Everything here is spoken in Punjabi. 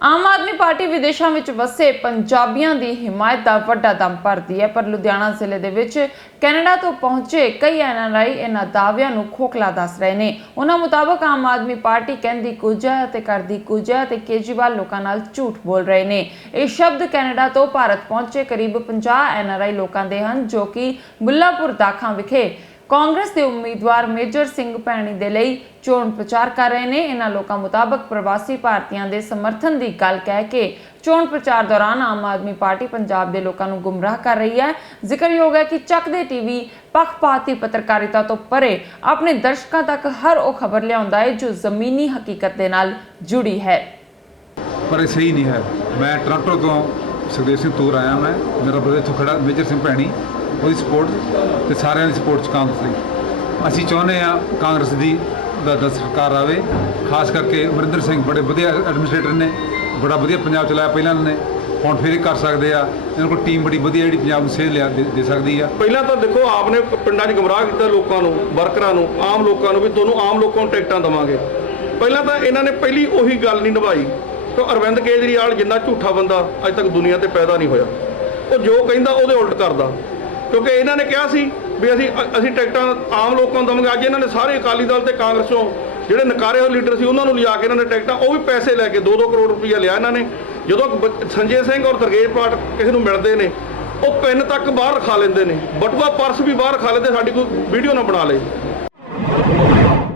ਆਮ ਆਦਮੀ ਪਾਰਟੀ ਵਿਦੇਸ਼ਾਂ ਵਿੱਚ ਵਸੇ ਪੰਜਾਬੀਆਂ ਦੀ ਹਿਮਾਇਤ ਦਾ ਵੱਡਾ ਦਮ ਭਰਦੀ ਹੈ, ਪਰ ਲੁਧਿਆਣਾ ਜ਼ਿਲ੍ਹੇ ਦੇ ਵਿੱਚ ਕੈਨੇਡਾ ਤੋਂ ਪਹੁੰਚੇ ਕਈ ਐਨਆਰਆਈ ਇਹਨਾਂ ਦਾਅਵਿਆਂ ਨੂੰ ਖੋਖਲਾ ਦੱਸ ਰਹੇ ਨੇ। ਉਹਨਾਂ ਮੁਤਾਬਕ ਆਮ ਆਦਮੀ ਪਾਰਟੀ ਕਹਿੰਦੀ ਕੁਝ ਹੈ ਅਤੇ ਕਰਦੀ ਕੁਝ ਹੈ ਤੇ ਕੇਜਰੀਵਾਲ ਲੋਕਾਂ ਨਾਲ ਝੂਠ ਬੋਲ ਰਹੇ ਨੇ। ਇਹ ਸ਼ਬਦ ਕੈਨੇਡਾ ਤੋਂ ਭਾਰਤ ਪਹੁੰਚੇ ਕਰੀਬ 50 ਐਨਆਰਆਈ ਲੋਕਾਂ ਦੇ ਹਨ, ਜੋ ਕਿ ਮੁੱਲਾਪੁਰ ਦਾਖਾਂ ਵਿਖੇ ਕਾਂਗਰਸ ਦੇ ਉਮੀਦਵਾਰ ਮੇਜਰ ਸਿੰਘ ਭੈਣੀ ਦੇ ਲਈ ਚੋਣ ਪ੍ਰਚਾਰ ਕਰ ਰਹੇ ਨੇ। ਇਹਨਾਂ ਲੋਕਾਂ ਮੁਤਾਬਕ ਪ੍ਰਵਾਸੀ ਭਾਰਤੀਆਂ ਦੇ ਸਮਰਥਨ ਦੀ ਗੱਲ ਕਹਿ ਕੇ ਚੋਣ ਪ੍ਰਚਾਰ ਦੌਰਾਨ ਆਮ ਆਦਮੀ ਪਾਰਟੀ ਪੰਜਾਬ ਦੇ ਲੋਕਾਂ ਨੂੰ ਗੁੰਮਰਾਹ ਕਰ ਰਹੀ ਹੈ। ਜ਼ਿਕਰਯੋਗ ਹੈ ਕਿ ਚੱਕਦੇ ਟੀਵੀ ਪੱਖਪਾਤੀ ਪੱਤਰਕਾਰਿਤਾ ਤੋਂ ਪਰੇ ਆਪਣੇ ਦਰਸ਼ਕਾਂ ਤੱਕ ਹਰ ਉਹ ਖਬਰ ਲਿਆਉਂਦਾ ਹੈ ਜੋ ਜ਼ਮੀਨੀ ਹਕੀਕਤ ਦੇ ਨਾਲ ਜੁੜੀ ਹੈ। ਪਰ ਇਹ ਸਹੀ ਨਹੀਂ ਹੈ। ਮੈਂ ਟੋਰਾਂਟੋ ਤੋਂ ਸੁਖਦੇਵ ਸਿੰਘ ਤੂਰ ਆਇਆ ਮੈਂ। ਮੇਰਾ ਬ੍ਰਦਰ ਖੜਾ, ਮੇਜਰ ਸਿੰਘ ਭੈਣੀ। ਉਹਦੀ ਸਪੋਰਟ ਤੇ ਸਾਰਿਆਂ ਦੀ ਸਪੋਰਟ ਚ ਕਾਂਗਰਸ ਦੀ। ਅਸੀਂ ਚਾਹੁੰਦੇ ਆ ਕਾਂਗਰਸ ਦੀ ਦਾ ਦਾ ਸਰਕਾਰ ਆਵੇ, ਖਾਸ ਕਰਕੇ ਅਮਰਿੰਦਰ ਸਿੰਘ ਬੜੇ ਵਧੀਆ ਐਡਮਿਨਿਸਟ੍ਰੇਟਰ ਨੇ, ਬੜਾ ਵਧੀਆ ਪੰਜਾਬ ਚਲਾਇਆ ਪਹਿਲਾਂ ਨੇ ਹੁਣ ਫਿਰ ਕਰ ਸਕਦੇ ਆ। ਇਹਨਾਂ ਕੋਲ ਟੀਮ ਬੜੀ ਵਧੀਆ ਜਿਹੜੀ ਪੰਜਾਬ ਨੂੰ ਸੇਧ ਲਿਆ, ਦੇ ਦੇ ਸਕਦੀ ਆ। ਪਹਿਲਾਂ ਤਾਂ ਦੇਖੋ ਆਪ ਨੇ ਪਿੰਡਾਂ 'ਚ ਗਮਰਾਹ ਕੀਤਾ ਲੋਕਾਂ ਨੂੰ, ਵਰਕਰਾਂ ਨੂੰ, ਆਮ ਲੋਕਾਂ ਨੂੰ ਵੀ ਤੁਹਾਨੂੰ ਆਮ ਲੋਕਾਂ ਨੂੰ ਟਿਕਟਾਂ ਦਵਾਂਗੇ। ਪਹਿਲਾਂ ਤਾਂ ਇਹਨਾਂ ਨੇ ਪਹਿਲੀ ਉਹੀ ਗੱਲ ਨਹੀਂ ਨਿਭਾਈ ਕਿ ਅਰਵਿੰਦ ਕੇਜਰੀਵਾਲ ਜਿੰਨਾ ਝੂਠਾ ਬੰਦਾ ਅੱਜ ਤੱਕ ਦੁਨੀਆ ਤੇ ਪੈਦਾ ਨਹੀਂ ਹੋਇਆ। ਉਹ ਜੋ ਕਹਿੰਦਾ ਉਹਦੇ ਉਲਟ ਕਰਦਾ। ਕਿਉਂਕਿ ਇਹਨਾਂ ਨੇ ਕਿਹਾ ਸੀ ਵੀ ਅਸੀਂ ਅਸੀਂ ਟਿਕਟਾਂ ਆਮ ਲੋਕਾਂ ਨੂੰ ਦਵਾਂਗੇ। ਅੱਜ ਇਹਨਾਂ ਨੇ ਸਾਰੇ ਅਕਾਲੀ ਦਲ ਤੇ ਕਾਂਗਰਸੋਂ ਜਿਹੜੇ ਨਕਾਰੇ ਹੋਏ ਲੀਡਰ ਸੀ, ਉਹਨਾਂ ਨੂੰ ਲਿਆ ਕੇ ਇਹਨਾਂ ਨੇ ਟਿਕਟਾਂ, ਉਹ ਵੀ ਪੈਸੇ ਲੈ ਕੇ 2-2 ਕਰੋੜ ਰੁਪਈਆ ਲਿਆ ਇਹਨਾਂ ਨੇ। ਜਦੋਂ ਬ- ਸੰਜੇ ਸਿੰਘ ਔਰ ਦਰਗੇਜ ਪਾਟ ਕਿਸੇ ਨੂੰ ਮਿਲਦੇ ਨੇ, ਉਹ ਪਿੰਨ ਤੱਕ ਬਾਹਰ ਰਖਾ ਲੈਂਦੇ ਨੇ। ਬਟੂਆ ਪਰਸ ਵੀ ਬਾਹਰ ਰਖਾ ਲੈਂਦੇ, ਸਾਡੀ ਕੋਈ ਵੀਡੀਓ ਨਾ ਬਣਾ ਲਏ।